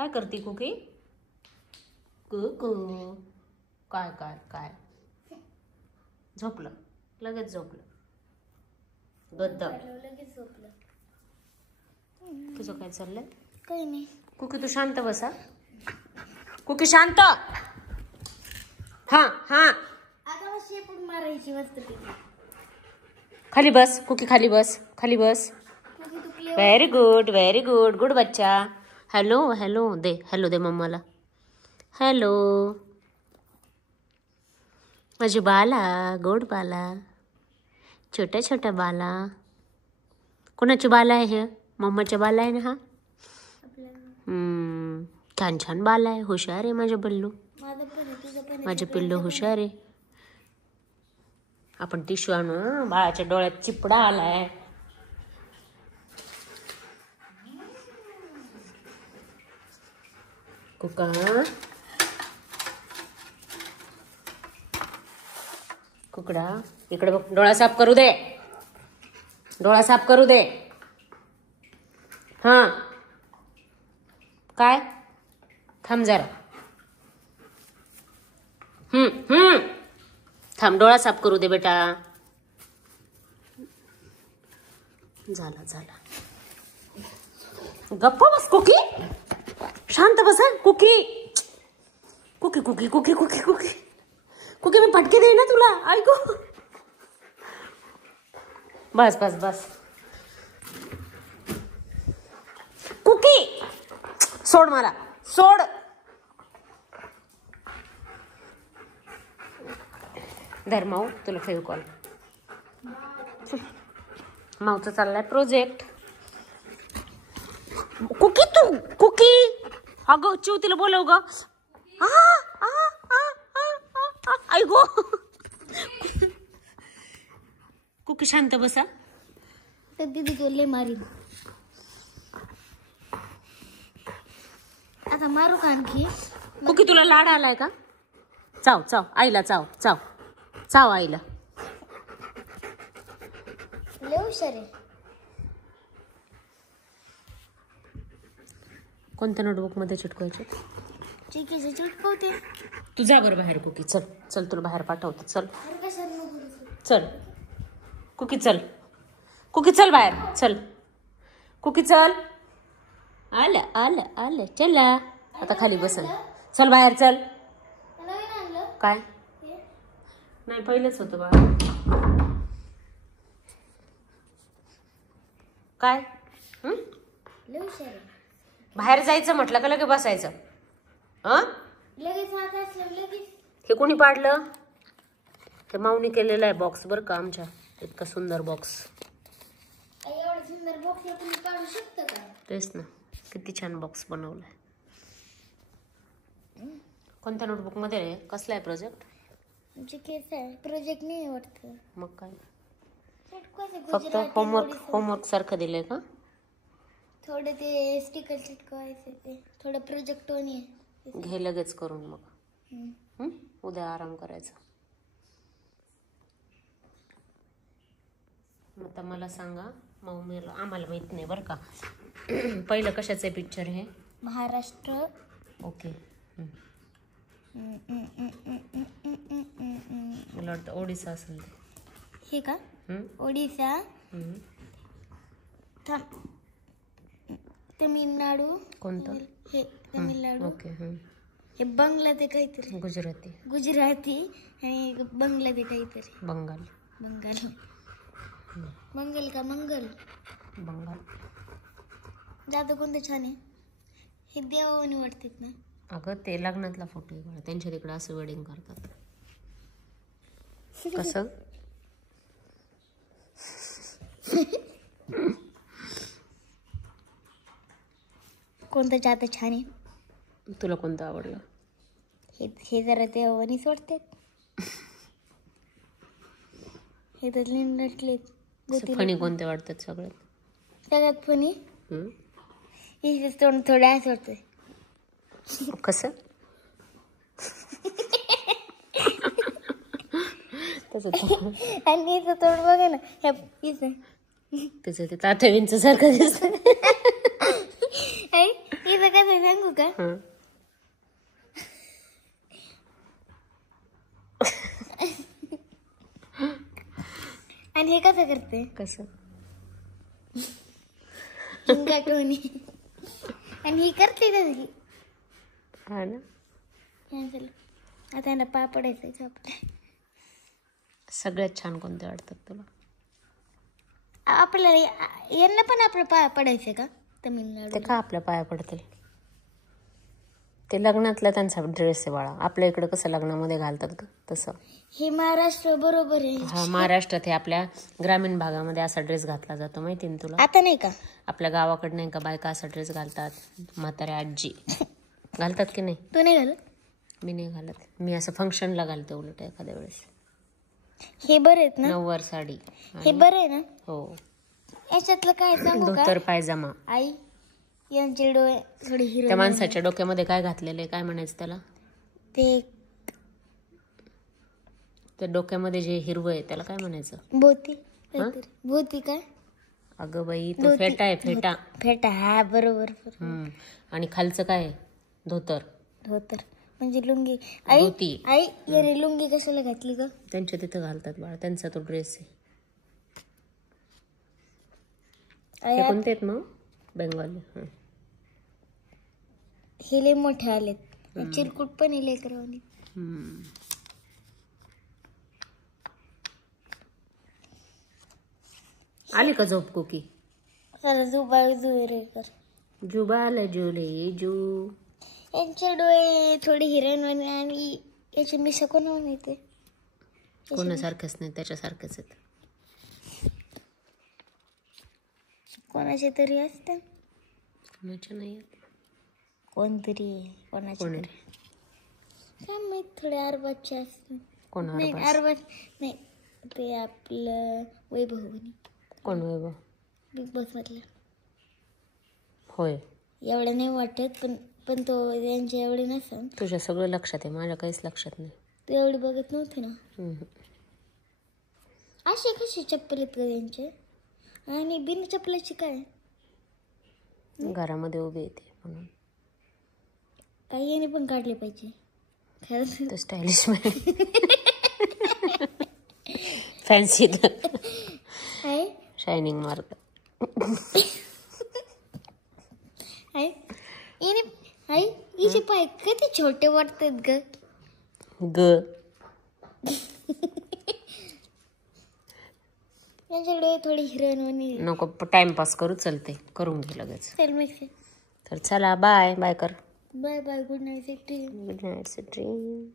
काय करते कुकी? कुकू. काय काय काय झोपलं, लगेच झोपलं. गद्दा लगेच झोपलं. तुझं काय चाललंय? काही नाही. कुकी तू शांत बसा. कुकी शांत. हा हा आता मग शेपूट मारायची मस्त पैकी. खाली बस कुकी, खाली बस, खाली बस. Very good, very good, good बच्चा. हॅलो हॅलो दे, हॅलो दे मम्माला. हॅलो माझी बाला, गोड बाला, छोट्या छोट्या बाला. कोणाची बाला आहे हे? मम्माच्या बाला आहे ना हा. छान छान बाला आहे. हुशार आहे माझं बल्लू, माझं पिल्लू हुशार आहे. आपण टिश्यू आणू. बाळाच्या डोळ्यात चिपडा आलाय. कुका कुकडा इकडे बघ. डोळा साफ करू दे, डोळा साफ करू दे. हा काय? थांब जरा. थांब, डोळा साफ करू दे बेटा. झाला झाला. गप्प बस कुकी, शांत बस Cookie. Cookie Cookie Cookie Cookie Cookie Cookie मी फटके दे ना तुला. ऐकू. बस बस बस कुकी. सोड मला, सोड. धर माऊ, तुला फेविकॉल. माऊचा चाललाय प्रोजेक्ट. कुकी तू कुकी. अगं चिव तिला बोलव ग. ऐगो. कुकी शांत बसा. तर दीदी तुला मारीन. आता मारू का आणखी? कुकी तुला लाड आलाय का? चाव चाव आईला, चाव चाव चाव आईला. लय हुशार आहे. कोणत्या नोटबुक मध्ये चिटकवायचे? चिकीचे चिटकवते. तू जा बरं बाहेर कुकी. चल चल, तुला बाहेर पाठवते. चल चल कुकी, चल कुकी, चल बाहेर. चल कुकी चल. आलं आलं आलं. चला आता खाली बसल. चल बाहेर चल. काय नाही, पहिलेच होतं बाळा. काय लय हुशार आहे. बाहेर जायचं म्हटलं का लगे बसायचं. लगेच आता लगेच. हे कोणी पाडलं? ते माऊनी केलेलं आहे बॉक्स बरं का आमच्या. इतका सुंदर बॉक्स. एवढा सुंदर बॉक्स आपण काढू शकतो का? तेच ना, किती छान बॉक्स बनवलाय. कोणत्या नोटबुक मध्ये आहे? कसला आहे प्रोजेक्ट? केस आहे. प्रोजेक्ट नाही वाटतं. मग काय, फक्त होमवर्क सारखं दिलंय का? थोडं ते स्टिकर चिटकवायचं. ते थोडं प्रोजेक्ट आहे. घे लगेच करून. मग उद्या आराम करायचा. आता मला सांगा, मग आम्हाला माहित नाही बरं का. पहिलं कशाचं आहे पिक्चर हे? महाराष्ट्र. ओके. मला वाटतं ओडिसा असेल ते. हे का? ओडिसा. तमिळनाडू. कोणतं? हे तमिळनाडू. ओके. हे बंगला ते काहीतरी. गुजराती. गुजराती आणि बंगला ते काहीतरी. बंगाल. बंगाल. मंगल का मंगल? बंगाल. जादू कोणतं छान आहे. हे देवाने वाटतात ना. अगं ते लग्नातला फोटो आहे. त्यांच्या तिकडे असं वेडिंग करतात. कसं? कोणतं जादू छान आहे? तुला कोणतं आवडलं? हे जरा देवानीच वाटतात. हे तर नटले. फणी कोणते वाटतात सगळ्यात? सगळ्यात फणी हे तोंड थोडं असं वाटतंय. कसं? आणि याचं तोंड बघा ना. त्याचं ते तातवींचं सारखं दिसतं. इथं कसं सांगू का? हं. आणि हे कसं करते? कसं? हिंगा टोनी. आणि ही करते तशी. हा ना. चल आता यांना पाय पडायचं का आपल्या? सगळ्यात छान कोणते वाटतात तुला? आपल्याला यांना पण आपलं पाय पडायचं का तमिळनाडू? ते का आपल्या पाया पडतील? ते लग्नातला त्यांचा ड्रेस आहे बाळा. आपल्या इकडे कसं लग्नामध्ये घालतात ग तसं. हे महाराष्ट्र बरोबर आहे. हा महाराष्ट्रात हे आपल्या ग्रामीण भागामध्ये असा ड्रेस घातला जातो माहिती ना तुला. आता नाही का? आपल्या गावाकडे नाही का बायका असा ड्रेस घालतात. म्हाताऱ्या आजी घालतात की नाही? तू नाही घालत? मी नाही घालत. मी असं फंक्शनला घालते उलट एखाद्या वेळेस. हे बरे आहेत ना? नऊवार साडी. हे बरं आहे ना? हो. याच्यातलं काय सांगू का? धोतर पायजामा. आई यांचे डोळे थोडे हिरो. त्या माणसाच्या डोक्यामध्ये काय घातलेलं आहे काय म्हणायचं त्याला? ते त्या डोक्यामध्ये जे हिरवं आहे त्याला काय म्हणायचं? भोती. भोती काय? अगं बाई तो फेटा आहे फेटा. फेटा. हा बरोबर. आणि खालचं काय आहे? धोतर. धोतर म्हणजे लुंगी. आई धोती. आई याने लुंगी कशाला घातली ग? त्यांच्या तिथं घालतात बाळा. त्यांचा तो ड्रेस आहे. आई कोणते आहेत मग? बेंगॉली. हे लय मोठे आलेत. चिरकुट पण आहे लेकरावानी. आली का झोप कुकी? चला जुबाळ जुरे कर. जुबाल जुले जू. यांचे डोळे थोडे हिरणवाणी आणि याची मिशा कोणावर येते? कोणासारखेच नाही त्याच्यासारखेच आहेत. कोणाचे तरी असते. कोणाच्या नाही आहेत. कोणतरी कोणाचे कोण तरी. काय माहित थोडे अरबाजचे असते. कोण नाही अरबाज? अरबाज नाही. ते आपलं वैभव म्हणे. कोण वैभव? बिग बॉस मधलं. होय. एवढं नाही वाटत पण तो त्यांच्या एवढे नसन. तुझ्या सगळं लक्षात आहे. माझ्या काहीच लक्षात नाही. तू एवढी बघत नव्हती ना. हम्म. असे कसे चप्पल आहेत का त्यांचे? आणि बिन चप्पलाची काय? घरामध्ये उभी येते म्हणून. काही याने पण काढले पाहिजे. खरंच तो स्टायलिश फॅन्सी आहे. Shining mark. आहे याने. आई हिचे पाय किती छोटे वाटतात ग. यांच्याकडे थोडी हिरोईन नको टाइमपास करू. चलते करून घे लगेच. चल मिक्स. तर चला बाय बाय कर. Bye bye. Good night. Good night dream.